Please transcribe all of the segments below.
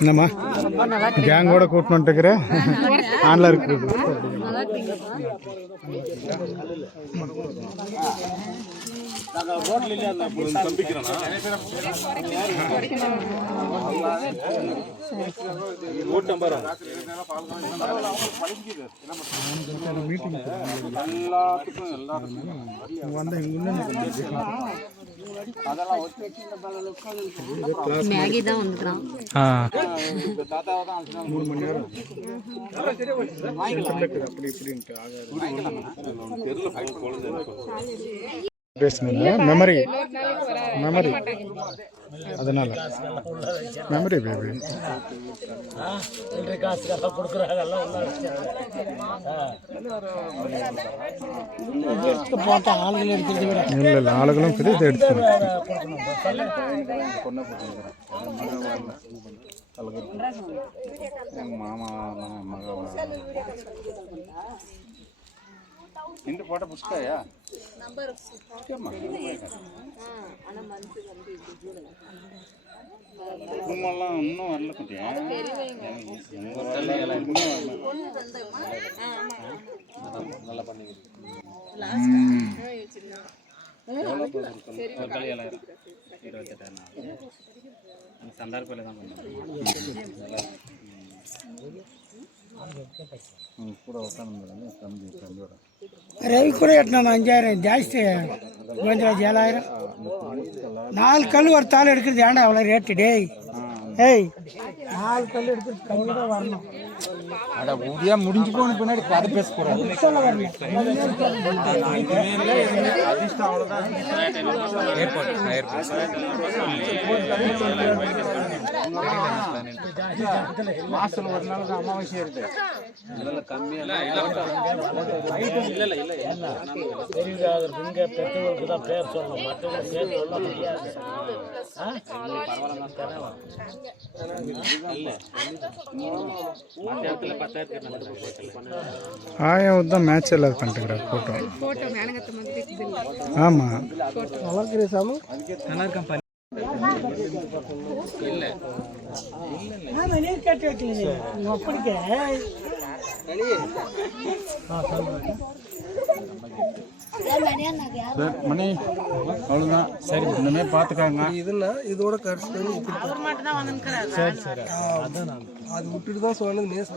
என்னம்மா கேங்கோட கூட்டு வந்துட்டுக்கிற ஆன்ல இருக்கு மேகி தான் வந்துக்கிறான். 3 மணி நேரம் மெமரி அதனால மெமரி பேபி இல்ல ஆளுகளும் இது எடுத்து மாமா నిండు ఫోటో పుస్తకాయా குடும்பம்லாம் இன்னும் வரல குட்டியா நல்லா பண்ணி சந்தார்பேல தான் கூட உட்காந்து தம்பியோட రవి కూడా ఎట్లా 5000 జాస్తి கொஞ்சம் 7000 4 கல் ஒரு தாள் எடுக்கிறது ஏன்டா அவ்வளோ ரேட்டு டேய் ஏய் 4 கல் எடுக்கிறது கம்மி தான் வரணும் அட ஊதியா முடிஞ்சு போன பின்னாடி கதை பேச போறாரு அதிர்ஷ்டம் அவ்வளவுதான் மாசம் ஒரு நாள் தான் அமாவாசை இருக்கு இல்ல கம்மியா இல்ல தெரியாத இங்க பெற்றோருக்கு தான் பேர் சொல்லணும் மற்றவங்க பேர் சொல்ல முடியாது ஆயாவுதான் மேட்ச் எல்லாம் பண்ணிட்டுக்கிறார் போட்டோ ஆமா நல்லா இருக்கிற சாமி நல்லா இருக்கேன் இல்ல நான் நீ கேட்டு வைக்கல நீ அப்படிக்க மணி அவ்வளோதான் சரி இனிமே பார்த்துக்காங்க இதுன்னா இதோட கடைசி சரி சரி அது விட்டுட்டு தான் சொன்னது நேச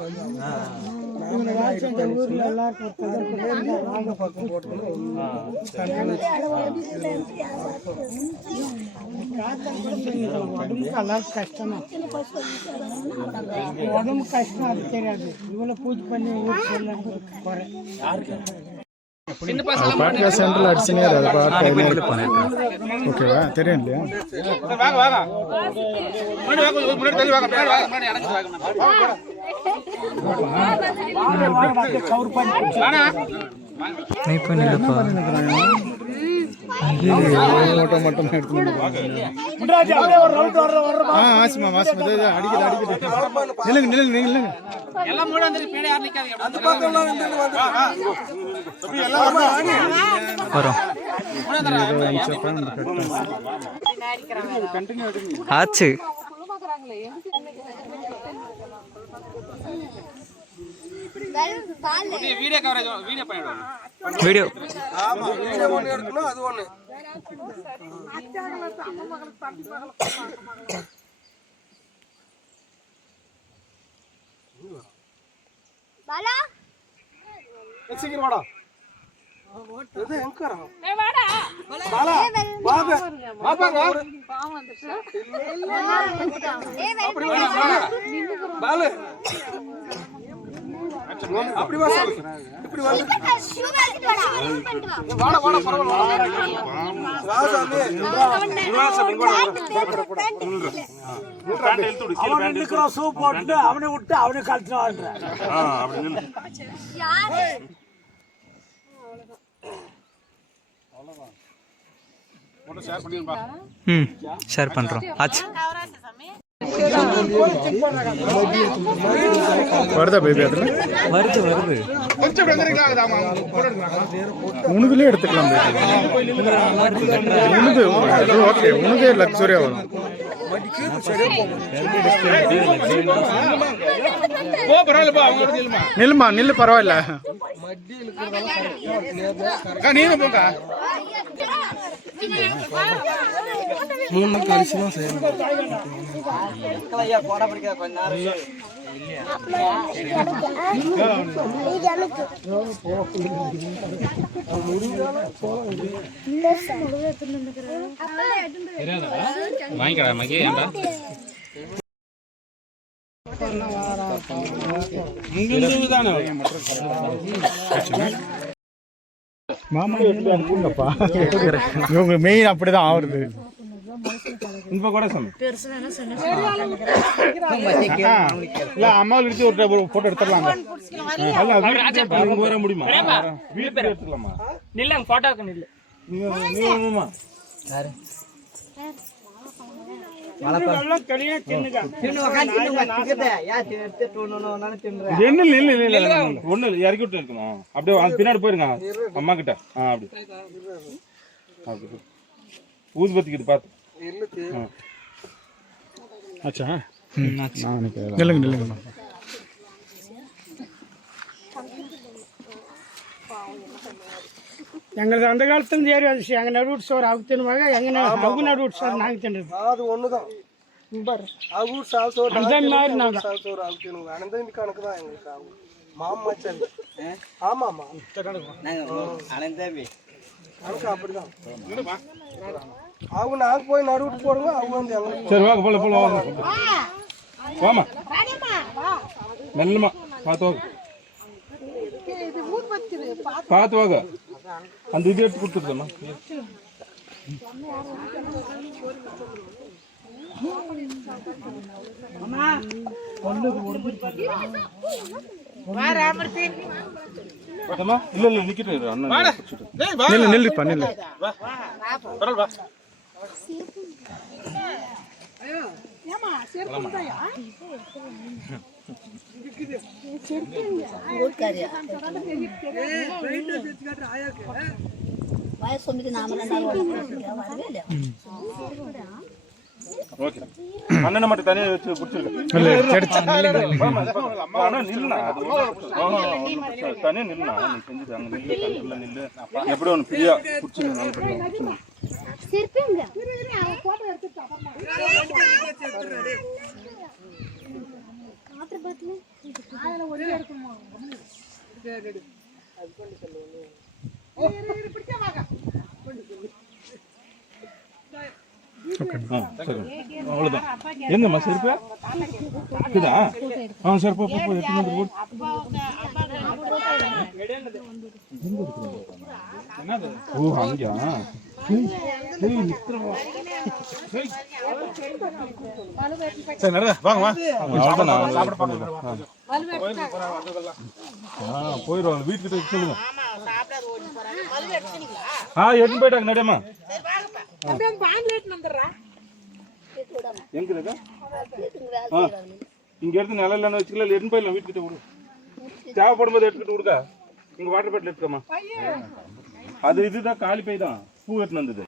உடம்பு கஷ்டம் அது தெரியாது இவ்வளோ பூஜை பண்ணி ஊருக்கு போகிறேன் பாட்காஸ்ட் சென்டர்ல அடிச்சுனே அது பாட்டு ஓகேவா தெரியும் இல்லையா மட்டும் ஆசிமா அடிக்குது நில்லுங்க ஆச்சு வீடியோ கவரேஜ் வீடியோ பண்ணிடுவாங்க வீடியோ ஆமா வீடியோ ஒன்னு எடுக்கணும் அது ஒன்னு பாலா சீக்கிரம் வாடா இது எங்கறா ஏய் வாடா பாலா பாபா பாபா பாவம் வந்துச்சு ஏய் அப்படி வாடா பாலு அப்படி வா சார் இப்படி வா ஷூ எடுத்து வாடா வாடா பரவாயில்லை வா சாமி இவனா சாமி போடா பேண்ட் இழுத்து விடு சீல பேண்ட் நிக்கற ஷூ போட்டு அவனை விட்டு அவனை கழட்டுறான்ற அப்படி நில்லு யார் அவ்வளவுதான் போட்டோ ஷேர் பண்ணிடுங்க ஷேர் பண்றோம் ஆச்சு வருதா பேபி அதில் உனதுலேயே எடுத்துக்கலாம் பேபி உனது ஓகே உனதே லக்ஸரியாக வரும் நில்லுமா நில்லு பரவாயில்ல நீங்க போங்க 3 நாள் கழிச்சு தான் செய்யணும். வாங்கிக்கடா மகி ஏண்டா மாமா அனுப்புங்கப்பா இவங்க மெயின் அப்படிதான் ஆகுறது இப்போ கூட சொன்னேன் இல்ல அம்மா இடிச்சு ஒரு போட்டோ எடுத்துடலாமா வர முடியுமா வீட்டுல எடுத்துக்கலாமா நில்ல போட்டோக்கு நில்லு ஒண்ணு இறக்கி விட்டு இருக்கணும் அப்படியே பின்னாடி போயிருங்க அம்மா கிட்ட அப்படி ஊதுபத்திக்கிட்டு பார்த்து ஆச்சா நில்லுங்க நில்லுங்க எங்களுக்கு அந்த காலத்துல ஏறி வந்துச்சு எங்க நடுவுட்டு சோறு அவங்க தின்னுவாங்க எங்க அவங்க நடுவுட்டு சோறு நாங்க தின்னுது அது ஒண்ணுதான் அவங்க சாப்பிட்டு அந்த மாதிரி நாங்க சாப்பிட்டு அவங்க அனந்த இந்த கணக்கு தான் எங்களுக்கு ஆகும் மாமச்சல் ஆமாமா கணக்கு அப்படிதான் அவங்க நாங்க போய் நடுவிட்டு போறோங்க அவங்க வந்து எங்களுக்கு சரி வாங்க போல போல வாங்க வாமா மெல்லமா பார்த்து வாங்க பார்த்து வாங்க அந்த இது எடுத்து கொடுத்துருக்கோம்மா இல்ல இல்ல நிக்கிட்டு அண்ணன் நில்லு நில்லுப்பா நில்லு ஓகே அண்ணனை மட்டும் தனியாக வச்சு பிடிச்சிருக்கேன் தனியாக நில்லுண்ணா நீ செஞ்சது அங்கே நில்லு கண்ட்ரோலில் நில்லு எப்படி ஒன்று ஃப்ரீயாக பிடிச்சிருங்க நல்லபடியாக அவ்வளோதான் எங்கம்மா செருப்பு இருக்குதா செருப்பு ஓ அங்கயா சரி நடந்தா வாங்க போயிடுவாங்க வீட்டுக்கிட்ட சொல்லுங்க எடுத்து போயிட்டாங்க நடியம்மா எங்க இங்க எடுத்து நிலையில வச்சுக்கல எடுத்து போயிடலாம் வீட்டுக்கிட்ட விடு தேவைப்படும் போது எடுத்துக்கிட்டு விடுங்க இங்க வாட்டர் பாட்டில் எடுத்துக்கம்மா அது இதுதான் காலி பை தான் பூ எடுத்துன்னு வந்தது